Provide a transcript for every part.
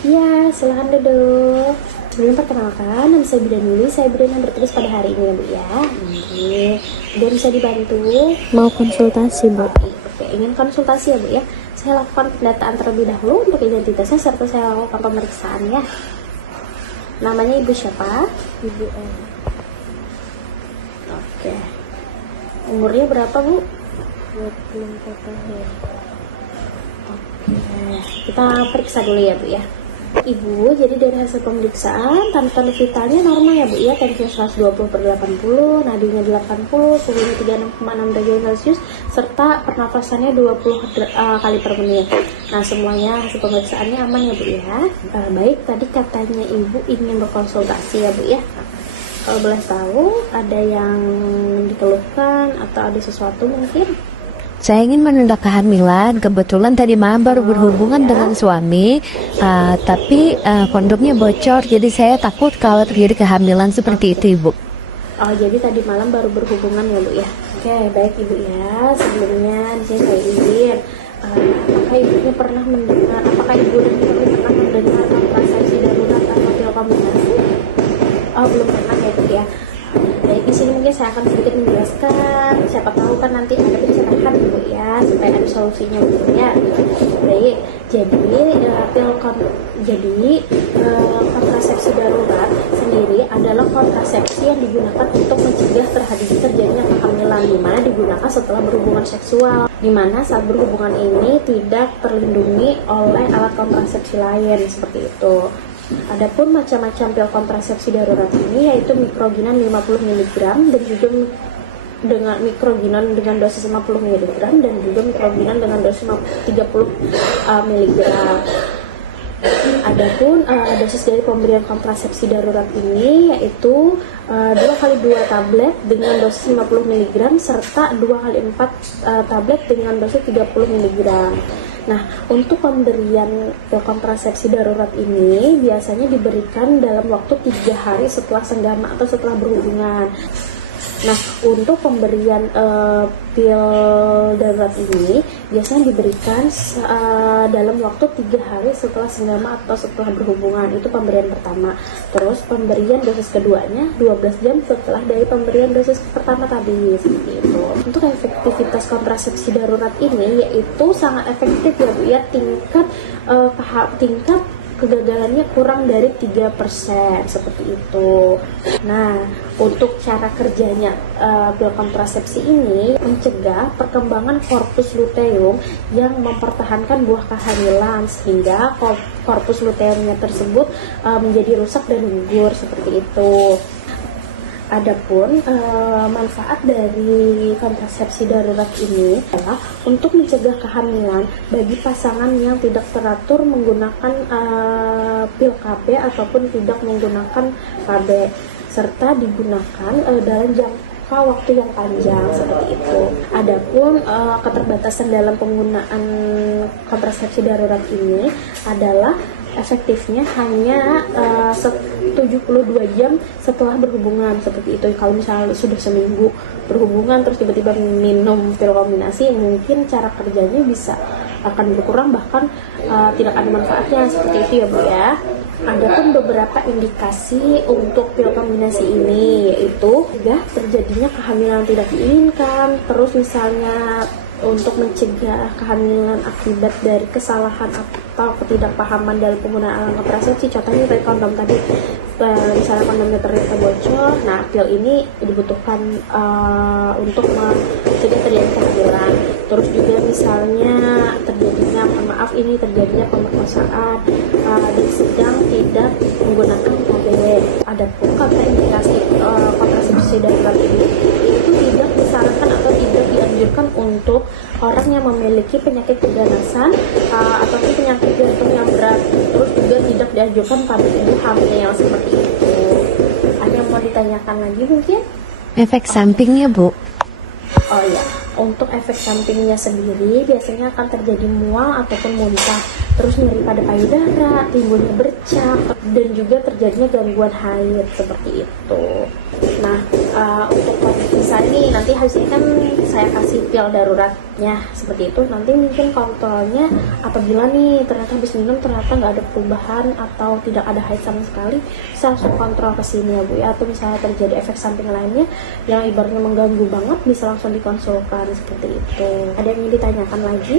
Ya, silahkan duduk. Sebelum perkenalkan, nama saya Bidan Yuli. Saya Bidan yang bertugas pada hari ini ya Bu ya. Oke, Bidan bisa dibantu? Mau konsultasi, Bu. Oke, ingin konsultasi ya Bu ya. Saya lakukan pendataan terlebih dahulu untuk identitasnya serta saya lakukan pemeriksaan ya. Namanya Ibu siapa? Ibu M. Oke. Umurnya berapa Bu? 24 tahun. Oke, kita periksa dulu ya Bu ya. Ibu, jadi dari hasil pemeriksaan, tanda-tanda vitalnya normal ya Bu ya. Tensinya 120/80, nadinya 80, suhunya 36,6 derajat Celcius, serta pernafasannya 20 kali per menit. Nah, semuanya hasil pemeriksaannya aman ya Bu ya. Baik, tadi katanya Ibu ingin berkonsultasi ya Bu ya. Kalau boleh tahu, ada yang dikeluhkan atau ada sesuatu mungkin? Saya ingin menunda kehamilan. Kebetulan tadi malam baru berhubungan dengan suami, tapi kondomnya bocor. Jadi saya takut kalau terjadi kehamilan seperti itu, Ibu. Oh, jadi tadi malam baru berhubungan ya Bu ya. Oke, baik Ibu ya. Sebelumnya di sini saya izin, apakah Ibunya pernah mendengar, apakah Ibu dan suami pernah mendengar kontrasepsi darurat atau pil kombinasi? Oh, belum pernah ya Bu ya. Baik, di sini mungkin saya akan sedikit menjelaskan. Siapa tahu kan nanti ada pencerahan Bu ya, supaya ada solusinya Bu ya. Baik, kontrasepsi darurat sendiri adalah kontrasepsi yang digunakan untuk mencegah terjadinya kehamilan, di mana digunakan setelah berhubungan seksual, di mana saat berhubungan ini tidak terlindungi oleh alat kontrasepsi lain seperti itu. Adapun macam-macam pil kontrasepsi darurat ini yaitu mikroginan 50 mg dan juga dengan mikroginan dengan dosis 50 mg dan juga mikroginan dengan dosis 30 mg. Adapun dosis dari pemberian kontrasepsi darurat ini yaitu 2x2 tablet dengan dosis 50 mg serta 2x4 tablet dengan dosis 30 mg. Nah, untuk pemberian pil kontrasepsi darurat ini biasanya diberikan dalam waktu 3 hari setelah senggama atau setelah berhubungan. Nah, untuk pemberian pil darurat ini biasanya diberikan dalam waktu 3 hari setelah senggama atau setelah berhubungan. Itu pemberian pertama. Terus pemberian dosis keduanya 12 jam setelah dari pemberian dosis pertama tadi, seperti itu. Untuk efektivitas kontrasepsi darurat ini yaitu sangat efektif ya Bu ya. Tingkat kegagalannya kurang dari 3% seperti itu. Nah, untuk cara kerjanya pil kontrasepsi ini mencegah perkembangan korpus luteum yang mempertahankan buah kehamilan sehingga korpus luteumnya tersebut menjadi rusak dan gugur seperti itu. Adapun manfaat dari kontrasepsi darurat ini adalah untuk mencegah kehamilan bagi pasangan yang tidak teratur menggunakan pil KB ataupun tidak menggunakan KB, serta digunakan dalam jangka waktu yang panjang seperti itu. Adapun keterbatasan dalam penggunaan kontrasepsi darurat ini adalah efektifnya hanya 72 jam setelah berhubungan seperti itu. Kalau misalnya sudah seminggu berhubungan terus tiba-tiba minum pil kombinasi, mungkin cara kerjanya bisa akan berkurang, bahkan tidak ada manfaatnya seperti itu ya Bu ya. Ada pun beberapa indikasi untuk pil kombinasi ini, yaitu terjadinya kehamilan tidak diinginkan, terus misalnya untuk mencegah kehamilan akibat dari kesalahan atau ketidakpahaman dalam penggunaan alat kontrasepsi, contohnya dari kondom tadi, misalnya kondomnya ternyata bocor. Nah, pil ini dibutuhkan untuk mencegah terjadi kehamilan. Terus juga misalnya terjadinya pemerkosaan dan sedang tidak menggunakan KB. Adapun kontraindikasi kontrasepsi darurat ini itu tidak disarankan atau tidak dianjurkan untuk orang yang memiliki penyakit keganasan ataupun penyakit jantung yang berat. Terus juga tidak dianjurkan pada ibu hamil seperti itu. Ada yang mau ditanyakan lagi mungkin? Efek sampingnya, Bu? Oh ya, untuk efek sampingnya sendiri biasanya akan terjadi mual ataupun muntah, terus nyeri pada payudara, timbulnya bercak, dan juga terjadinya gangguan haid seperti itu. Nah, untuk pemeriksaan ini nanti habis ini kan saya kasih pil daruratnya seperti itu. Nanti mungkin kontrolnya apabila nih ternyata habis minum ternyata nggak ada perubahan atau tidak ada haid sama sekali, bisa langsung kontrol ke sini ya Bu ya. Atau misalnya terjadi efek samping lainnya yang ibaratnya mengganggu banget, bisa langsung dikonsulkan seperti itu. Ada yang ingin ditanyakan lagi?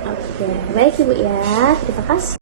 Oke, baik Ibu ya, terima kasih.